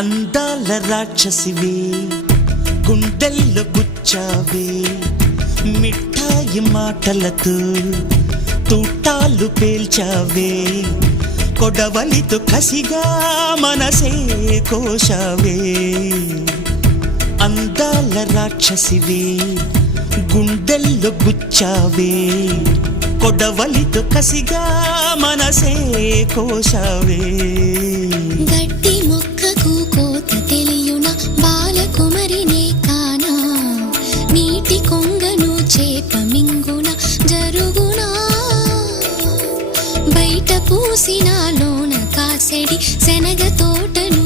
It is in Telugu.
అందాల రాక్షసివే గుండెల్లో గుచ్చావే మిఠాయి మాటలతో తూటాలు పేల్చావే కొడవలితో కసిగా మనసే కోశావే అందాల రాక్షసివే గుండెల్లో గుచ్చావే కొడవలితో కసిగా మనసే కోశావే గట్టి మొక్కకు కోత తెలియున బాలకుమరినే కానా నీటి కొంగను చేప మింగున జరుగునా బయట పూసిన లోన కాసెడి శనగ తోటను